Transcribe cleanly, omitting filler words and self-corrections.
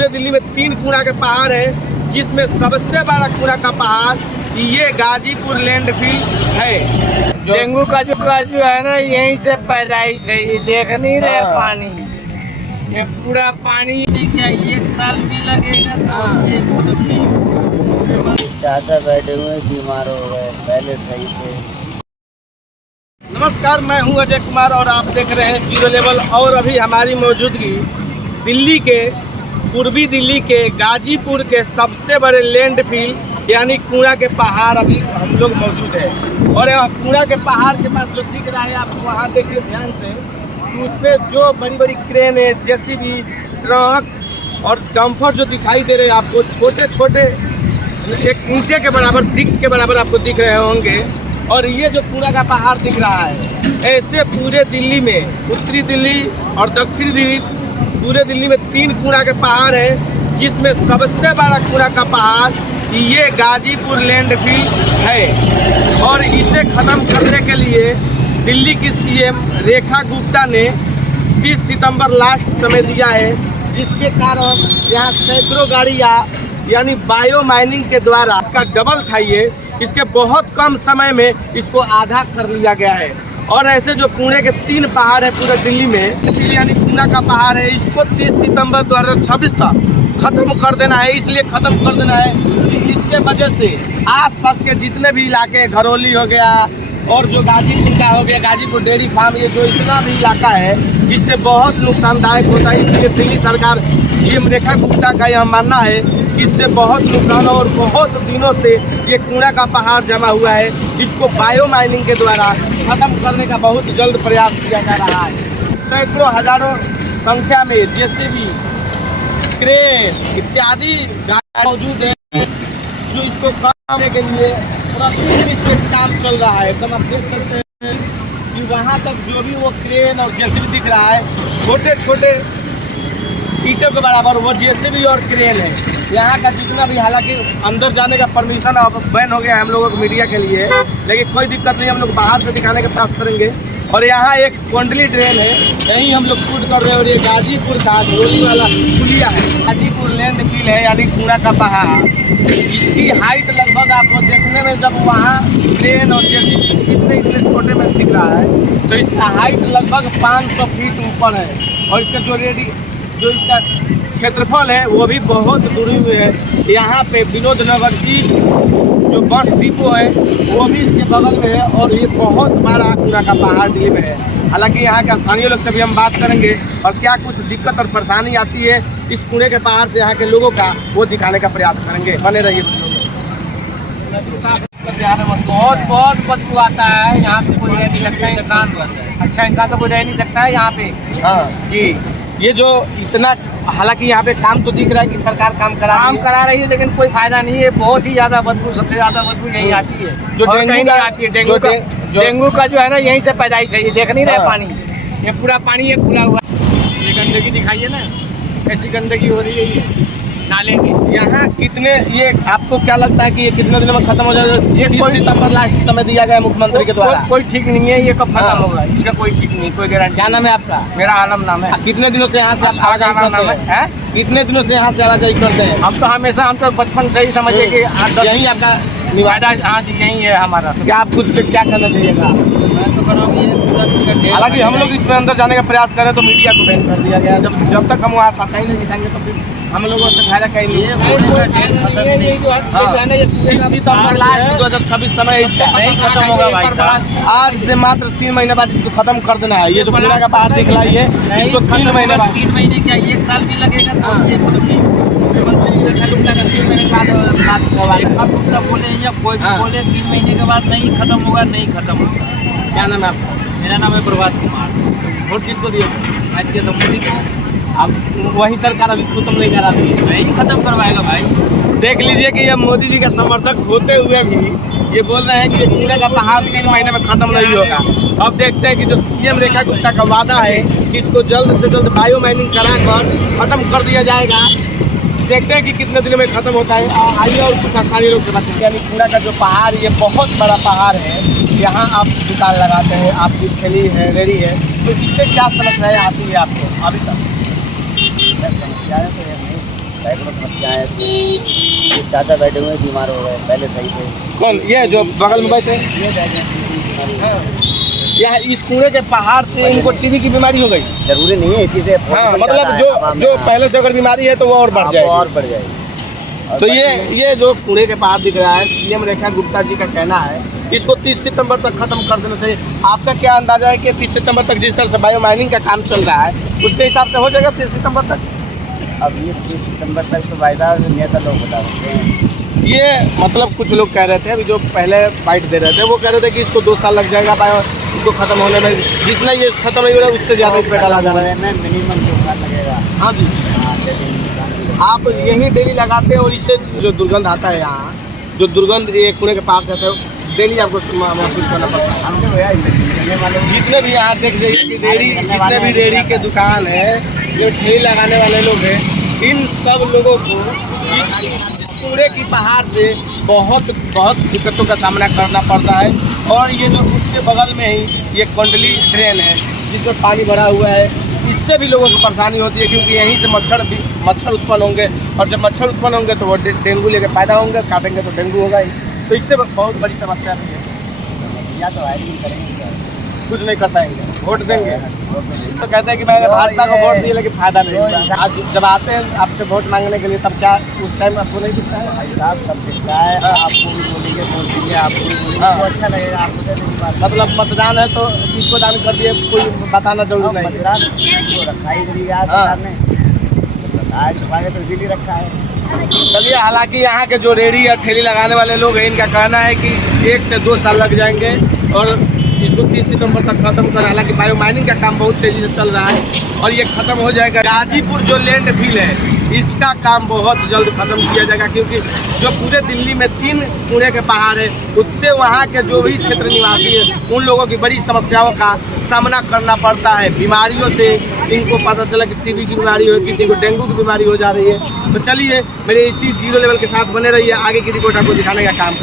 पूरे दिल्ली में 3 कूड़ा के पहाड़ है, जिसमें सबसे बड़ा कूड़ा का पहाड़ ये गाजीपुर लैंडफिल है। डेंगू का जो है ना, यहीं से पैदाइश है। ये देख नहीं रहे पानी, ये पूरा पानी क्या 1 साल भी लगेगा तो ये खत्म नहीं होगा। चाचा बैठे हुए बीमार हो गए, पहले सही थे। नमस्कार, मैं हूं अजय कुमार और आप देख रहे हैं जीरो लेवल। और अभी हमारी मौजूदगी दिल्ली के पूर्वी दिल्ली के गाजीपुर के सबसे बड़े लैंडफिल यानी कूड़ा के पहाड़ अभी हम लोग मौजूद है। और यहाँ कूड़ा के पहाड़ के पास जो दिख रहा है आपको, वहाँ देखिए ध्यान से, उस पर जो बड़ी बड़ी क्रेन है, जेसीबी, ट्रक और डंपर जो दिखाई दे रहे हैं आपको, छोटे छोटे एक ईंटे के बराबर, ब्रिक्स के बराबर आपको दिख रहे होंगे। और ये जो कूड़ा का पहाड़ दिख रहा है, ऐसे पूरे दिल्ली में, उत्तरी दिल्ली और दक्षिणी दिल्ली, पूरे दिल्ली में 3 कूड़ा के पहाड़ है, जिसमें सबसे बड़ा कूड़ा का पहाड़ ये गाजीपुर लैंडफिल है। और इसे ख़त्म करने के लिए दिल्ली की सीएम रेखा गुप्ता ने 30 सितंबर लास्ट समय दिया है, जिसके कारण यहाँ सैकड़ों गाड़ियाँ यानी बायो माइनिंग के द्वारा इसका डबल था, ये इसके बहुत कम समय में इसको आधा कर लिया गया है। और ऐसे जो कूड़े के 3 पहाड़ है पूरे दिल्ली में, यानी कूड़ा का पहाड़ है, इसको 30 सितंबर 2026 तक खत्म कर देना है। इसलिए खत्म कर देना है कि इसके वजह से आसपास के जितने भी इलाके, घरौली हो गया और जो गाजीपुर का हो गया, गाजीपुर डेयरी फार्म, ये जो इतना भी इलाका है, इससे बहुत नुकसानदायक होता है। इसलिए दिल्ली सरकार सीएम रेखा गुप्ता का यह मानना है कि इससे बहुत नुकसान, और बहुत दिनों से ये कूड़ा का पहाड़ जमा हुआ है, इसको बायो माइनिंग के द्वारा खत्म करने का बहुत जल्द प्रयास किया जा रहा है। सैकड़ों हजारों संख्या में जेसीबी, क्रेन इत्यादि मौजूद है, जो इसको करने के लिए पूरा काम चल रहा है। एकदम आप देख सकते हैं कि वहाँ तक जो भी वो क्रेन और जेसीबी दिख रहा है, छोटे छोटे ईंटों के बराबर वो जेसीबी और क्रेन है। यहाँ का जितना भी, हालांकि अंदर जाने का परमिशन अब बैन हो गया है हम लोगों को मीडिया के लिए, लेकिन कोई दिक्कत नहीं, हम लोग बाहर से दिखाने का प्रयास करेंगे। और यहाँ एक कोंडली ट्रेन है, यहीं हम लोग शूट कर रहे हैं। और ये गाजीपुर का गोली वाला पुलिया है, गाजीपुर लैंडफिल है यानी कूड़ा का पहाड़। इसकी हाइट लगभग आपको देखने में, जब वहाँ ट्रेन और जेसीबी इतने छोटे में दिख रहा है, तो इसका हाइट लगभग 500 फीट ऊपर है। और इसका जो इसका क्षेत्रफल है वो भी बहुत दूरी में है। यहाँ पे विनोद नगर ईस्ट जो बस डिपो है वो भी इसके बगल में है। और ये बहुत बड़ा कूड़ा का पहाड़ दिल्ली में है। हालांकि यहाँ के स्थानीय लोग से भी हम बात करेंगे और क्या कुछ दिक्कत और परेशानी आती है इस कूड़े के पहाड़ से यहाँ के लोगों का, वो दिखाने का प्रयास करेंगे। बने रहिए। बहुत बदबू आता है यहाँ पे, कोई रह नहीं सकता इंसान। अच्छा इंसान तो कोई रह नहीं सकता है यहाँ पे। हाँ जी, ये जो इतना, हालांकि यहाँ पे काम तो दिख रहा है कि सरकार काम करा रही है, लेकिन कोई फायदा नहीं है। बहुत ही ज़्यादा बदबू, सबसे ज़्यादा बदबू यहीं आती है, जो कहीं नहीं आती है। डेंगू का जो है ना, यहीं से पैदाइश है। ये देख नहीं रहे पानी, ये पूरा पानी ये खुला हुआ है। ये गंदगी दिखाइए ना, कैसी गंदगी हो रही है ये नाले की। यहाँ कितने, ये आपको क्या लगता है कि ये कितने दिनों में खत्म हो जाएगा? ये 30 सितंबर लास्ट समय दिया गया मुख्यमंत्री के द्वारा। कोई ठीक नहीं है ये कब खत्म होगा, इसका कोई ठीक नहीं, कोई गारंटी। क्या नाम है आपका? मेरा आलम नाम है। कितने दिनों से यहाँ से आप आवाजाही करते हैं? कितने दिनों से यहाँ से आवाजाही करते हैं? हम तो हमेशा, हम तो बचपन से ही समझिए कि यही आपका निवास? हाँ जी, यही है हमारा। क्या आप कुछ पे क्या करना चाहिएगा? हालांकि हम लोग इसमें अंदर जाने का प्रयास करें तो मीडिया को बैन कर दिया गया। जब तक हम वहाँ सच्चाई नहीं दिखाएंगे तो फिर हम लोगों से फायदा कहीं नहीं है। 30 सितंबर लास्ट 2026 समय नहीं खत्म होगा भाई। आज से मात्र 3 महीने बाद इसको खत्म कर देना है। ये जो कूड़ा का पहाड़ दिखलाई है, इसको 3 महीने बाद, 3 महीने क्या 1 साल भी लगेगा तो ये खत्म नहीं होगा। बोले या कोई भी बोले 3 महीने के बाद नहीं खत्म होगा, नहीं खत्म होगा। क्या नाम है आपका? मेरा नाम है प्रभात कुमार। वोट किसको दिए? आज के मोदी को। अब वही सरकार अभी खत्म नहीं करा रही है, नहीं खत्म करवाएगा भाई। देख लीजिए कि ये मोदी जी के समर्थक होते हुए भी ये बोल रहे हैं कि ये कूड़े का पहाड़ 3 महीने में खत्म नहीं होगा। अब देखते हैं कि जो सीएम रेखा गुप्ता का वादा है कि इसको जल्द से जल्द बायो माइनिंग कराकर खत्म कर दिया जाएगा। देखते हैं कि कितने दिनों में खत्म होता है। आइए और कुछ स्थानीय लोग से बात करें। यानी कूड़ा का जो पहाड़, ये बहुत बड़ा पहाड़ है। यहाँ आप दुकान लगाते हैं, आपकी ठेली है, रेडी है, तो इससे क्या समस्या आती है आपको अभी तक? समस्या तो है नहीं, समस्याएं ऐसी ये चाचा बैठे हुए बीमार हो गए, पहले सही थे। कौन ये जो बगल में बैठे हैं? ये बैठे यहाँ इस कूड़े के पहाड़ से इनको टीबी की बीमारी हो गई। जरूरी नहीं है इसी से। हाँ, मतलब जो पहले से अगर बीमारी है तो वो और बढ़ जाएगी। और बढ़ जाएगी। तो ये जो कूड़े के पहाड़ दिख रहा है, सीएम रेखा गुप्ता जी का कहना है इसको 30 सितंबर तक खत्म कर देना चाहिए। आपका क्या अंदाजा है कि 30 सितंबर तक जिस तरह से बायो माइनिंग का काम चल रहा है उसके हिसाब से हो जाएगा 30 सितंबर तक? अब ये 30 सितंबर तक तो वायदा नेता लोग बता सकते हैं। ये मतलब कुछ लोग कह रहे थे, अभी जो पहले बाइट दे रहे थे वो कह रहे थे कि इसको 2 साल लग जाएगा बायो इसको खत्म होने में। जितना ये खत्म नहीं हो रहा है उससे ज़्यादा इस पे डाला जा रहा है। मिनिमम 2 साल लगेगा। हाँ जी, आप यही डेली लगाते हैं और इससे जो दुर्गंध आता है यहाँ, जो दुर्गंध ये कूड़े के पास रहता है डेली आपको महसूस करना पड़ता है। हम तो जितने भी यहाँ देख जाइए कि जितने भी रेहड़ी के दुकान है, जो ठेली लगाने वाले लोग हैं, इन सब लोगों को इस कूड़े की पहाड़ से बहुत दिक्कतों का सामना करना पड़ता है। और ये जो उसके बगल में ही ये कुंडली ड्रेन है जिसमें पानी भरा हुआ है, इससे भी लोगों को परेशानी होती है क्योंकि यहीं से मच्छर उत्पन्न होंगे और जब मच्छर उत्पन्न होंगे तो वो डेंगू लेके पैदा होंगे, काटेंगे तो डेंगू होगा ही। तो इससे बहुत बड़ी समस्या भी है। या तो आएगी करेंगे, कुछ नहीं कर पाएंगे, वोट देंगे तो कहते हैं कि मैंने भाजपा को वोट दिए लेकिन फायदा नहीं हुआ। आज जब आते हैं आपसे वोट मांगने के लिए तब क्या उस टाइम आपको नहीं दिखता है? भाई साहब सब दिखता है। आपको भी बोलेंगे वोट दीजिए, आपको भी बोलेंगे हाँ। तो अच्छा लगेगा। आपको तो नहीं बात मतलब मतदान है तो किसको दान कर दिए कोई बताना जरूरी नहीं है। मतदान तो रखा ही करिएगा हाँ। सरकार ने। आज छुपा के तो इसीलिए रखा है। चलिए, हालांकि यहाँ के जो रेहड़ी या ठेली लगाने वाले लोग हैं इनका कहना है कि 1 से 2 साल लग जाएंगे और इसको 30 सितंबर तक खत्म कर। हालांकि बायो माइनिंग का काम बहुत तेजी से चल रहा है और ये खत्म हो जाएगा। गाजीपुर जो लैंड फिल है इसका काम बहुत जल्द खत्म किया जाएगा क्योंकि जो पूरे दिल्ली में 3 कूड़े के पहाड़ है उससे वहाँ के जो भी क्षेत्र निवासी है उन लोगों की बड़ी समस्याओं का सामना करना पड़ता है। बीमारियों से इनको पता चला कि टीबी की बीमारी हो, किसी को डेंगू की बीमारी हो जा रही है। तो चलिए, मेरे इसी 0 लेवल के साथ बने रहिए, आगे की रिपोर्ट आपको दिखाने का काम करें।